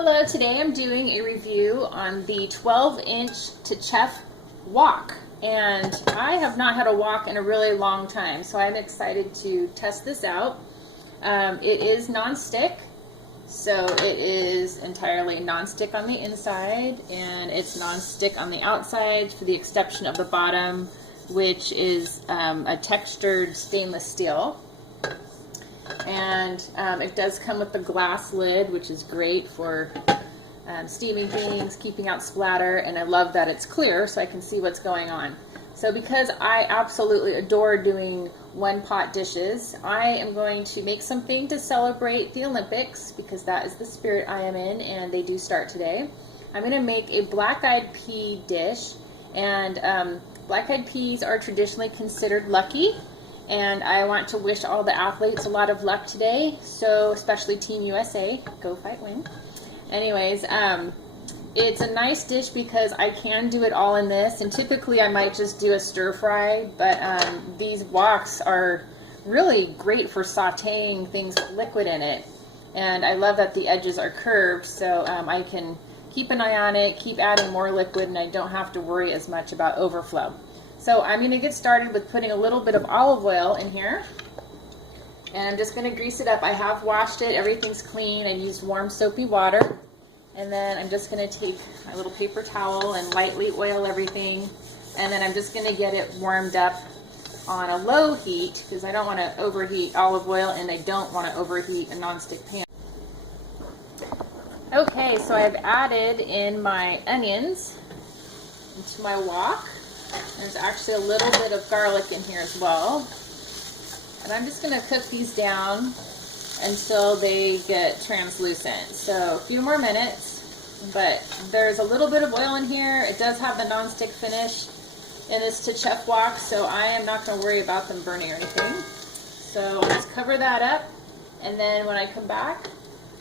Hello, today I'm doing a review on the 12-inch Techef wok, and I have not had a wok in a really long time, so I'm excited to test this out. It is non-stick, so it is entirely non-stick on the inside, and it's non-stick on the outside for the exception of the bottom, which is a textured stainless steel. And it does come with the glass lid, which is great for steaming things, keeping out splatter, and I love that it's clear so I can see what's going on. So because I absolutely adore doing one-pot dishes, I am going to make something to celebrate the Olympics because that is the spirit I am in, and they do start today. I'm going to make a black-eyed pea dish, and black-eyed peas are traditionally considered lucky. And I want to wish all the athletes a lot of luck today, so especially Team USA, go fight win. Anyways, it's a nice dish because I can do it all in this, and typically I might just do a stir fry, but these woks are really great for sauteing things with liquid in it. And I love that the edges are curved, so I can keep an eye on it, keep adding more liquid, and I don't have to worry as much about overflow. So I'm going to get started with putting a little bit of olive oil in here, and I'm just going to grease it up. I have washed it, everything's clean. I used warm soapy water, and then I'm just going to take my little paper towel and lightly oil everything, and then I'm just going to get it warmed up on a low heat because I don't want to overheat olive oil and I don't want to overheat a nonstick pan. Okay, so I've added in my onions into my wok. There's actually a little bit of garlic in here as well. And I'm just going to cook these down until they get translucent. So a few more minutes, but there's a little bit of oil in here. It does have the non-stick finish in this Techef wok, so I am not going to worry about them burning or anything. So I'll just cover that up, and then when I come back,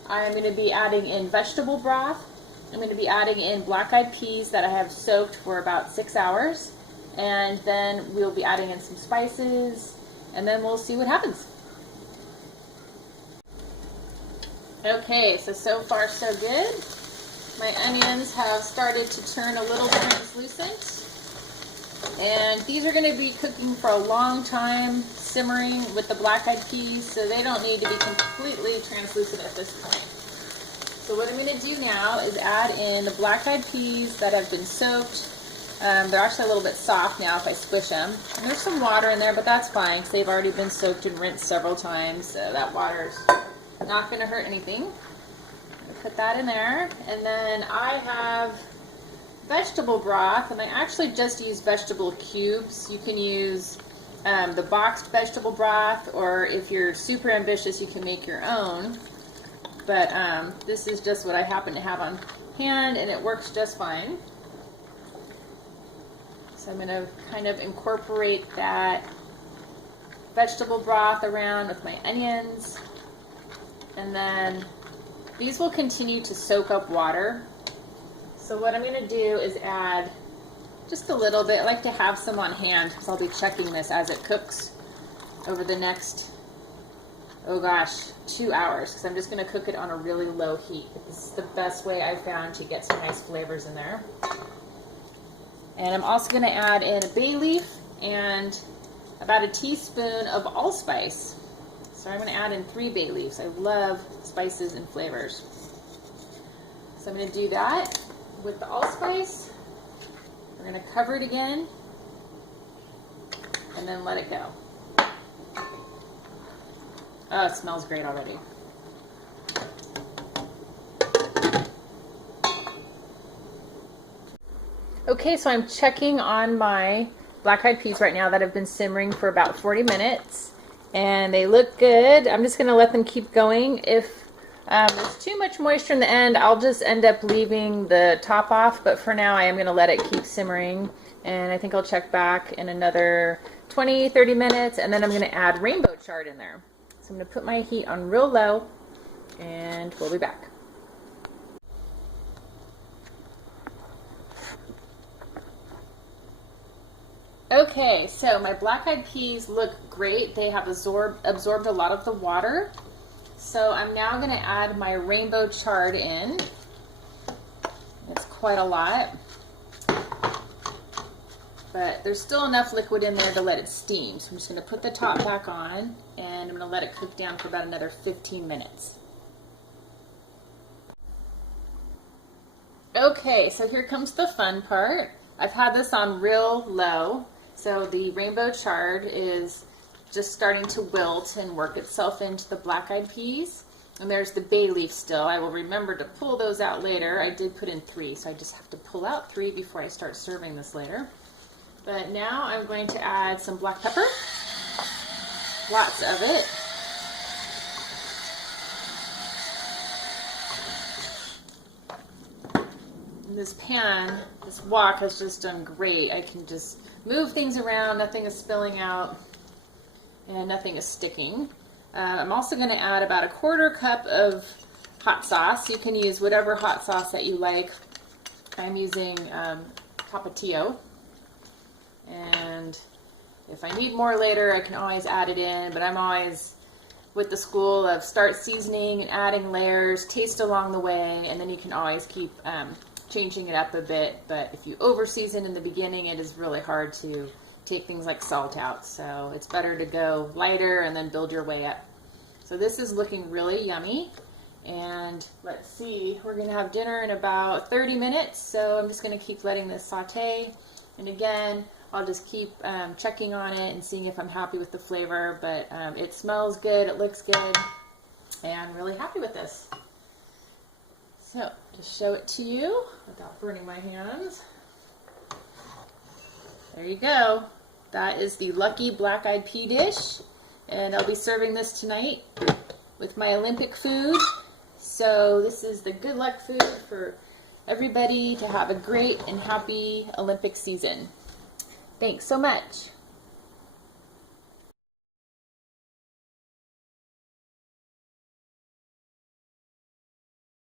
I'm going to be adding in vegetable broth. I'm going to be adding in black-eyed peas that I have soaked for about 6 hours. And then we'll be adding in some spices, and then we'll see what happens. Okay, so far so good. My onions have started to turn a little translucent. And these are going to be cooking for a long time, simmering with the black-eyed peas, so they don't need to be completely translucent at this point. So what I'm going to do now is add in the black-eyed peas that have been soaked. They're actually a little bit soft now if I squish them. And there's some water in there, but that's fine because they've already been soaked and rinsed several times, so that water's not going to hurt anything. Put that in there, and then I have vegetable broth, and I actually just use vegetable cubes. You can use the boxed vegetable broth, or if you're super ambitious, you can make your own. But this is just what I happen to have on hand, and it works just fine. So I'm going to kind of incorporate that vegetable broth around with my onions, and then these will continue to soak up water. So what I'm going to do is add just a little bit. I like to have some on hand because I'll be checking this as it cooks over the next, oh gosh, 2 hours, because I'm just going to cook it on a really low heat. This is the best way I've found to get some nice flavors in there. And I'm also going to add in a bay leaf and about a teaspoon of allspice. So I'm going to add in 3 bay leaves. I love spices and flavors. So I'm going to do that with the allspice. We're going to cover it again and then let it go. Oh, it smells great already. Okay, so I'm checking on my black-eyed peas right now that have been simmering for about 40 minutes, and they look good. I'm just going to let them keep going. If there's too much moisture in the end, I'll just end up leaving the top off, but for now I am going to let it keep simmering, and I think I'll check back in another 20-30 minutes, and then I'm going to add rainbow chard in there. So I'm going to put my heat on real low, and we'll be back. Okay, so my black-eyed peas look great. They have absorbed a lot of the water. So I'm now going to add my rainbow chard in. It's quite a lot, but there's still enough liquid in there to let it steam. So I'm just going to put the top back on, and I'm going to let it cook down for about another 15 minutes. Okay, so here comes the fun part. I've had this on real low, so the rainbow chard is just starting to wilt and work itself into the black-eyed peas. And there's the bay leaf still. I will remember to pull those out later. I did put in 3, so I just have to pull out 3 before I start serving this later. But now I'm going to add some black pepper, lots of it. And this pan, this wok has just done great. I can just move things around, nothing is spilling out, and nothing is sticking. I'm also going to add about 1/4 cup of hot sauce. You can use whatever hot sauce that you like. I'm using Tapatio. And if I need more later, I can always add it in, but I'm always with the school of start seasoning and adding layers, taste along the way, and then you can always keep changing it up a bit. But if you over season in the beginning, it is really hard to take things like salt out. So it's better to go lighter and then build your way up. So this is looking really yummy. And let's see, we're going to have dinner in about 30 minutes. So I'm just going to keep letting this saute. And again, I'll just keep checking on it and seeing if I'm happy with the flavor. But it smells good, it looks good, and I'm really happy with this. So just show it to you without burning my hands. There you go. That is the lucky black-eyed pea dish, and I'll be serving this tonight with my Olympic food. So this is the good luck food for everybody to have a great and happy Olympic season. Thanks so much.